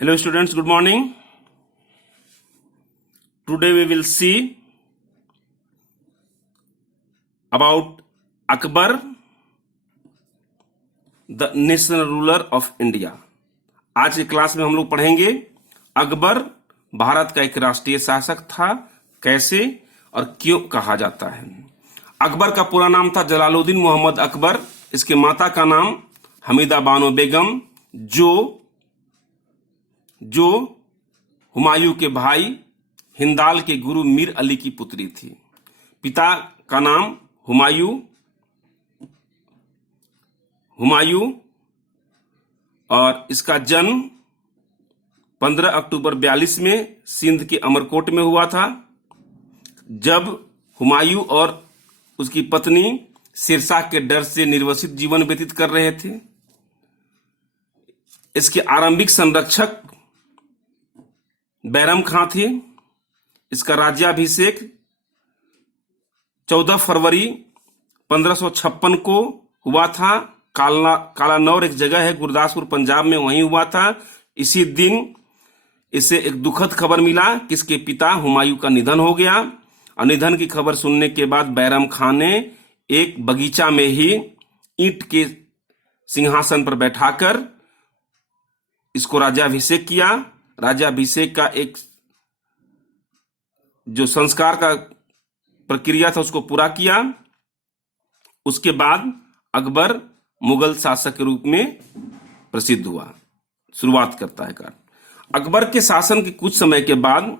Hello students, good morning. Today we will see about Akbar, the national ruler of India. आज की class में हम लोग पढ़ेंगे अकबर भारत का एक राष्ट्रीय शासक था, कैसे और क्यों कहा जाता है। अकबर का पूरा नाम था जलालुद्दीन मोहम्मद अकबर। इसके माता का नाम हमीदा बानो बेगम, जो हुमायूं के भाई हिंदाल के गुरु मीर अली की पुत्री थी। पिता का नाम हुमायूं और इसका जन्म 15 अक्टूबर 42 में सिंध के अमरकोट में हुआ था, जब हुमायूं और उसकी पत्नी सिरसा के डर से निर्वसित जीवन व्यतीत कर रहे थे। इसके आरंभिक संरक्षक बैरम खां थे। इसका राज्याभिषेक 14 फरवरी 1556 को हुआ था। कालानौर एक जगह है गुरदासपुर पंजाब में, वहीं हुआ था। इसी दिन इसे एक दुखद खबर मिला कि इसके पिता हुमायूं का निधन हो गया, और निधन की खबर सुनने के बाद बैरम खां ने एक बगीचा में ही ईंट के सिंहासन पर बैठाकर इसको राज्याभिषेक किया। राज्याभिषेक का एक जो संस्कार का प्रक्रिया था उसको पूरा किया। उसके बाद अकबर मुगल शासक के रूप में प्रसिद्ध हुआ। शुरुआत करता है कार्य। अकबर के शासन के कुछ समय के बाद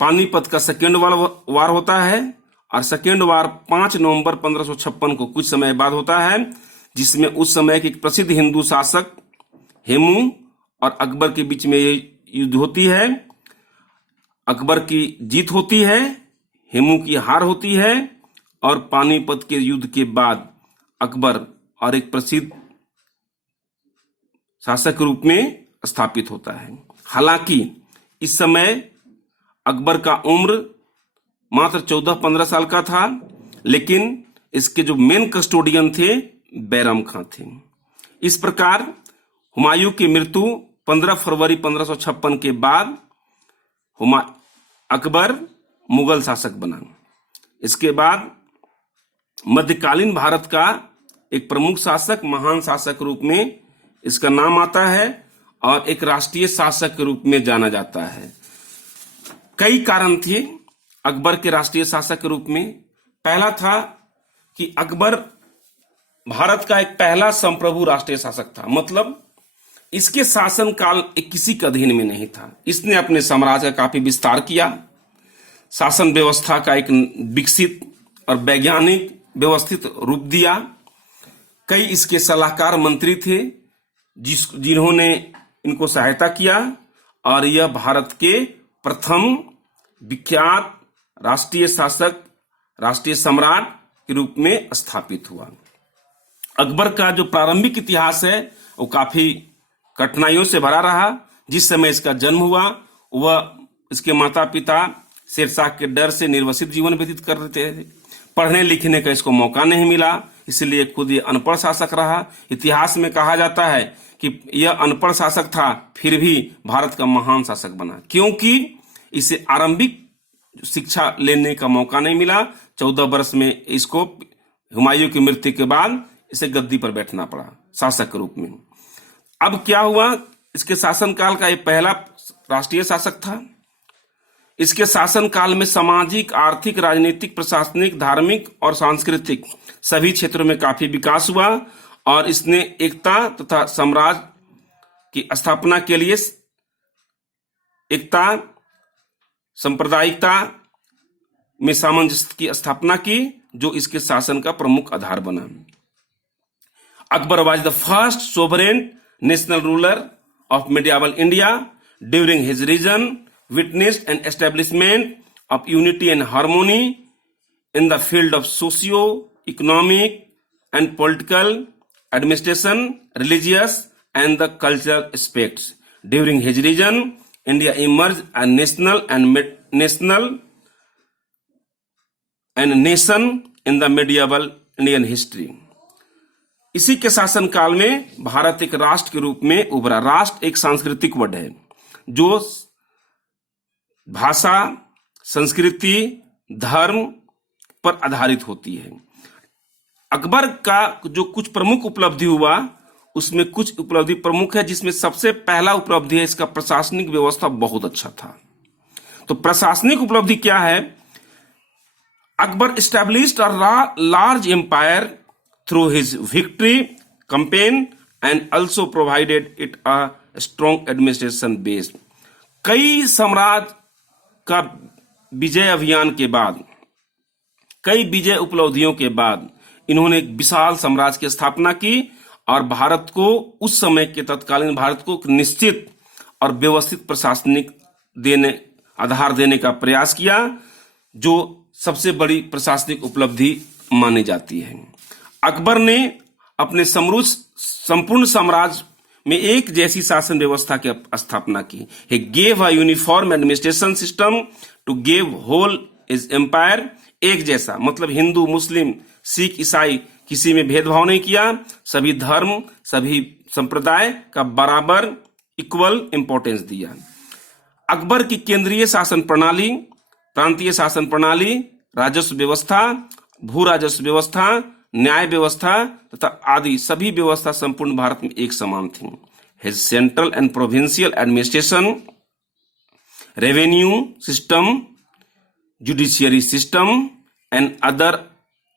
पानीपत का सेकेंड वार होता है, और सेकेंड वार 5 नवंबर 1556 को कुछ समय बाद होता है, जिसमें उस समय के प्रसिद्ध हिंदू शासक हेमू और अकबर के बीच में ये युद्ध होती है। अकबर की जीत होती है, हेमू की हार होती है, और पानीपत के युद्ध के बाद अकबर और एक प्रसिद्ध शासक के रूप में स्थापित होता है। हालांकि इस समय अकबर का उम्र मात्र 14-15 साल का था, लेकिन इसके जो मेन कस्टोडियन थे बैरम खां थे। इस प्रकार हुमायूं की मृत्यु 15 फरवरी 1556 के बाद अकबर मुगल शासक बना। इसके बाद मध्यकालीन भारत का एक प्रमुख शासक, महान शासक के रूप में इसका नाम आता है, और एक राष्ट्रीय शासक के रूप में जाना जाता है। कई कारण थे अकबर के राष्ट्रीय शासक के रूप में। पहला था कि अकबर भारत का एक पहला संप्रभु राष्ट्रीय शासक था, मतलब इसके शासन काल किसी के अधीन में नहीं था। इसने अपने साम्राज्य का काफी विस्तार किया, शासन व्यवस्था का एक विकसित और वैज्ञानिक व्यवस्थित रूप दिया। कई इसके सलाहकार मंत्री थे जिन्होंने इनको सहायता किया, और यह भारत के प्रथम विख्यात राष्ट्रीय शासक, राष्ट्रीय सम्राट के रूप में स्थापित हुआ। अकबर का जो प्रारंभिक इतिहास है वो काफी कठिनाइयों से भरा रहा। जिस समय इसका जन्म हुआ वह इसके माता पिता शेरशाह के डर से निर्वसित जीवन व्यतीत कर रहे थे। पढ़ने लिखने का इसको मौका नहीं मिला, इसलिए खुद ये अनपढ़ शासक रहा। इतिहास में कहा जाता है कि यह अनपढ़ शासक था, फिर भी भारत का महान शासक बना, क्योंकि इसे आरंभिक शिक्षा लेने का मौका नहीं मिला। 14 वर्ष में इसको हुमायूं की मृत्यु के बाद इसे गद्दी पर बैठना पड़ा शासक के रूप में। अब क्या हुआ, इसके शासनकाल का यह पहला राष्ट्रीय शासक था। इसके शासनकाल में सामाजिक, आर्थिक, राजनीतिक, प्रशासनिक, धार्मिक और सांस्कृतिक सभी क्षेत्रों में काफी विकास हुआ, और इसने एकता तथा साम्राज्य की स्थापना के लिए एकता, सांप्रदायिकता में सामंजस्य की स्थापना की, जो इसके शासन का प्रमुख आधार बना। Akbar was the first sovereign national ruler of medieval India. During his reign witnessed an establishment of unity and harmony in the field of socio-economic and political administration, religious and the cultural aspects. During his reign, India emerged a nation in the medieval Indian history. इसी के शासनकाल में भारत एक राष्ट्र के रूप में उभरा। राष्ट्र एक सांस्कृतिक वर्ड है जो भाषा, संस्कृति, धर्म पर आधारित होती है। अकबर का जो कुछ प्रमुख उपलब्धि हुआ उसमें कुछ उपलब्धि प्रमुख है, जिसमें सबसे पहला उपलब्धि है इसका प्रशासनिक व्यवस्था बहुत अच्छा था। तो प्रशासनिक उपलब्धि क्या है? Akbar established a large empire through his victory campaign and also provided it a strong administration base. कई साम्राज्य का विजय अभियान के बाद, कई विजय उपलब्धियों के बाद इन्होंने एक विशाल साम्राज्य की स्थापना की और भारत को, उस समय के तत्कालीन भारत को निश्चित और व्यवस्थित प्रशासनिक आधार देने का प्रयास किया, जो सबसे बड़ी प्रशासनिक उपलब्धि मानी जाती है। अकबर ने अपने संपूर्ण साम्राज्य में एक जैसी शासन व्यवस्था की स्थापना की। He gave a uniform administration system to give whole his empire। एक जैसा मतलब हिंदू, मुस्लिम, सिख, ईसाई किसी में भेदभाव नहीं किया। सभी धर्म, सभी संप्रदाय का बराबर इक्वल इंपॉर्टेंस दिया। अकबर की केंद्रीय शासन प्रणाली, प्रांतीय शासन प्रणाली, राजस्व व्यवस्था, भू राजस्व व्यवस्था, न्याय व्यवस्था तथा आदि सभी व्यवस्था संपूर्ण भारत में एक समान थी। His central and provincial administration, revenue system, judiciary system and other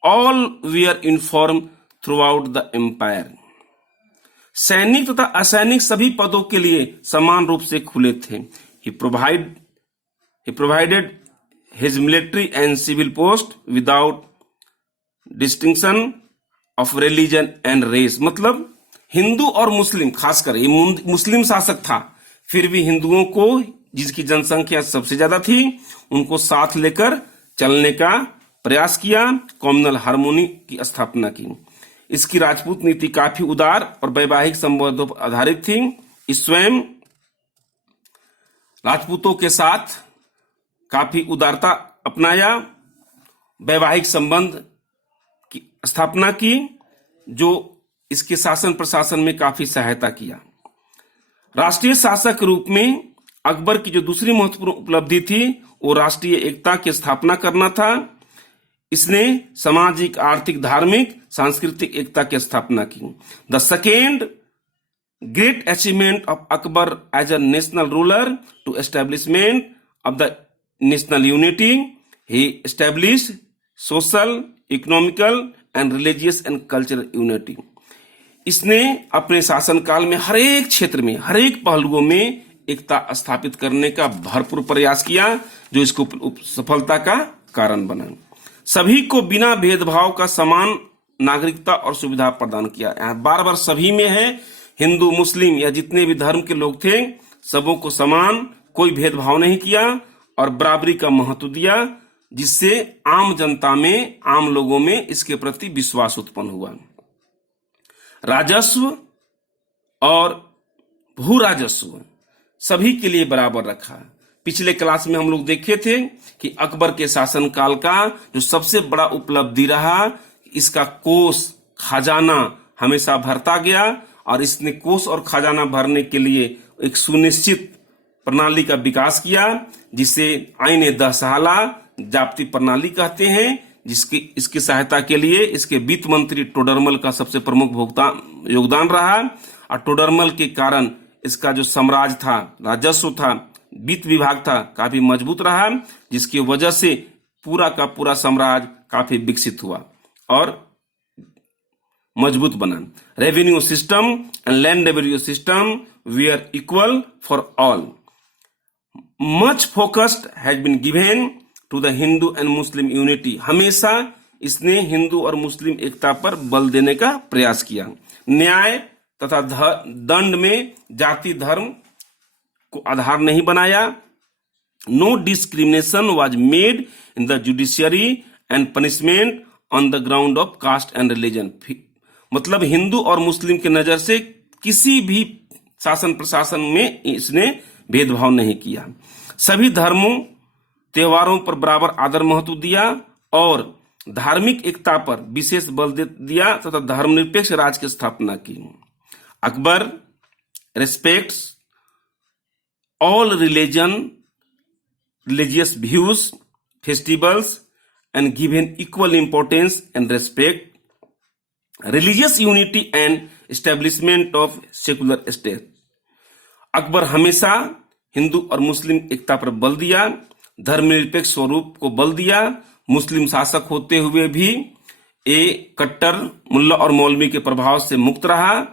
all were uniform throughout the empire. सैनिक तथा असैनिक सभी पदों के लिए समान रूप से खुले थे। He provided his military and civil post without distinction of religion and race। मतलब हिंदू और मुस्लिम, खासकर ये मुस्लिम शासक था, फिर भी हिंदुओं को, जिसकी जनसंख्या सबसे ज्यादा थी, उनको साथ लेकर चलने का प्रयास किया। कॉम्युनल हार्मोनी की स्थापना की। इसकी राजपूत नीति काफी उदार और वैवाहिक संबंधों पर आधारित थी। स्वयं राजपूतों के साथ काफी उदारता अपनाया, वैवाहिक संबंध की स्थापना की, जो इसके शासन प्रशासन में काफी सहायता किया। राष्ट्रीय शासक के रूप में अकबर की जो दूसरी महत्वपूर्ण उपलब्धि थी वो राष्ट्रीय एकता की स्थापना करना था। इसने सामाजिक, आर्थिक, धार्मिक, सांस्कृतिक एकता की स्थापना की। The second great achievement of Akbar as a national ruler to establishment of the national unity, he established social, economical and religious and cultural unity। इसने अपने शासनकाल में हर एक क्षेत्र में, हर एक पहलुओं में एकता स्थापित करने का भरपूर प्रयास किया, जो इसको सफलता का कारण बना। सभी को बिना भेदभाव का समान नागरिकता और सुविधा प्रदान किया। यहाँ बार बार सभी में है, हिंदू, मुस्लिम या जितने भी धर्म के लोग थे, सबों को समान, कोई भेदभाव नहीं किया और बराबरी का महत्व दिया, जिससे आम जनता में, आम लोगों में इसके प्रति विश्वास उत्पन्न हुआ। राजस्व और भू राजस्व सभी के लिए बराबर रखा। पिछले क्लास में हम लोग देखे थे कि अकबर के शासनकाल का जो सबसे बड़ा उपलब्धि रहा, इसका कोष, खजाना हमेशा भरता गया और इसने कोष और खजाना भरने के लिए एक सुनिश्चित प्रणाली का विकास किया, जिसे आईने दहसाला जाप्ती प्रणाली कहते हैं, इसकी सहायता के लिए इसके वित्त मंत्री टोडरमल का सबसे प्रमुख योगदान रहा। और टोडरमल के कारण इसका जो साम्राज्य था, राजस्व था, वित्त विभाग था, काफी मजबूत रहा, जिसकी वजह से पूरा का पूरा साम्राज्य काफी विकसित हुआ और मजबूत बना। Revenue system and land revenue system were equal for all. Much focused has been given to the Hindu and Muslim unity. हमेशा इसने हिंदू और मुस्लिम एकता पर बल देने का प्रयास किया। न्याय तथा दंड में जाति धर्म को आधार नहीं बनाया। No discrimination was made in the judiciary and punishment on the ground of caste and religion. मतलब हिंदू और मुस्लिम के नजर से किसी भी शासन प्रशासन में इसने भेदभाव नहीं किया। सभी धर्मों, त्योहारों पर बराबर आदर महत्व दिया और धार्मिक एकता पर विशेष बल दिया तथा धर्मनिरपेक्ष राज्य की स्थापना की। Akbar respects all religious views, festivals, and given equal importance and respect religious unity and establishment of secular state। Akbar हमेशा हिंदू और मुस्लिम एकता पर बल दिया, धर्मनिरपेक्ष स्वरूप को बल दिया, मुस्लिम शासक होते हुए भी कट्टर मुल्ला और मौलवी के प्रभाव से मुक्त रहा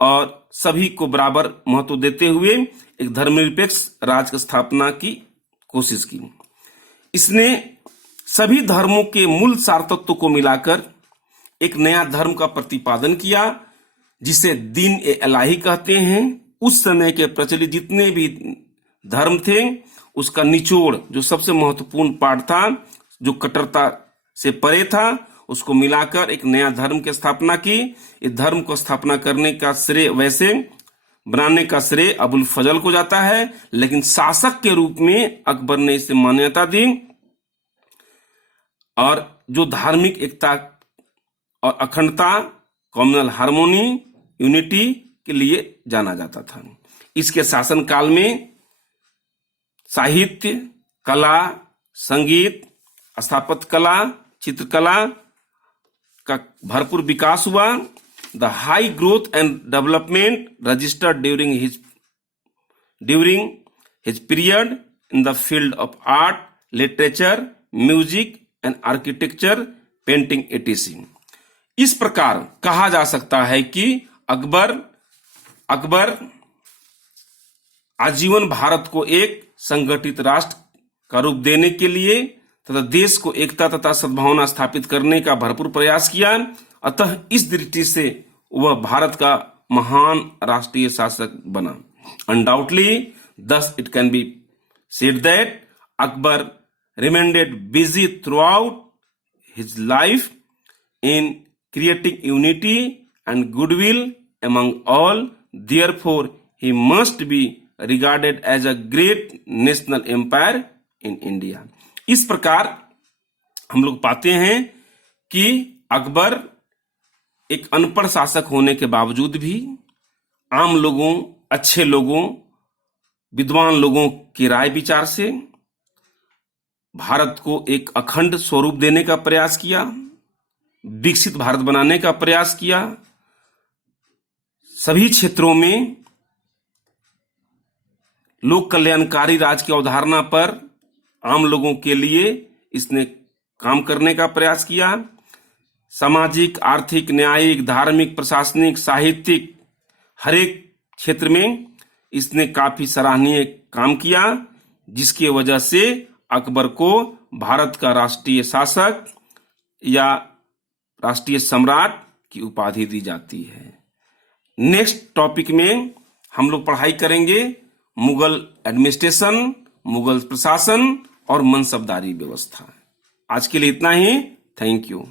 और सभी को बराबर महत्व देते हुए एक धर्मनिरपेक्ष राज्य की स्थापना की कोशिश की। इसने सभी धर्मों के मूल सार तत्व को मिलाकर एक नया धर्म का प्रतिपादन किया जिसे दीन ए इलाही कहते हैं। उस समय के प्रचलित जितने भी धर्म थे उसका निचोड़ जो सबसे महत्वपूर्ण पार्ट था, जो कट्टरता से परे था, उसको मिलाकर एक नया धर्म की स्थापना की। इस धर्म को स्थापना करने का श्रेय वैसे बनाने का श्रेय अबुल फजल को जाता है, लेकिन शासक के रूप में अकबर ने इसे मान्यता दी और जो धार्मिक एकता और अखंडता, कम्युनल हार्मोनी, यूनिटी के लिए जाना जाता था। इसके शासन काल में साहित्य, कला, संगीत, स्थापत्य कला, चित्रकला का भरपूर विकास हुआ। The high growth and development registered during his period in the field of art, literature, music and architecture, painting etc. इस प्रकार कहा जा सकता है कि अकबर आजीवन भारत को एक संगठित राष्ट्र का रूप देने के लिए तथा देश को एकता तथा सद्भावना स्थापित करने का भरपूर प्रयास किया। अतः इस दृष्टि से वह भारत का महान राष्ट्रीय शासक बना। Undoubtedly thus it can be said that Akbar remained busy throughout his life in creating unity and goodwill among all. Therefore he must be regarded as a great national empire in India। इस प्रकार हम लोग पाते हैं कि अकबर एक अनपढ़ शासक होने के बावजूद भी आम लोगों, अच्छे लोगों, विद्वान लोगों की राय विचार से भारत को एक अखंड स्वरूप देने का प्रयास किया, विकसित भारत बनाने का प्रयास किया। सभी क्षेत्रों में लोक कल्याणकारी राज्य की अवधारणा पर आम लोगों के लिए इसने काम करने का प्रयास किया। सामाजिक, आर्थिक, न्यायिक, धार्मिक, प्रशासनिक, साहित्यिक हर एक क्षेत्र में इसने काफी सराहनीय काम किया, जिसकी वजह से अकबर को भारत का राष्ट्रीय शासक या राष्ट्रीय सम्राट की उपाधि दी जाती है। नेक्स्ट टॉपिक में हम लोग पढ़ाई करेंगे मुगल एडमिनिस्ट्रेशन, मुगल प्रशासन और मनसबदारी व्यवस्था। आज के लिए इतना ही। Thank you.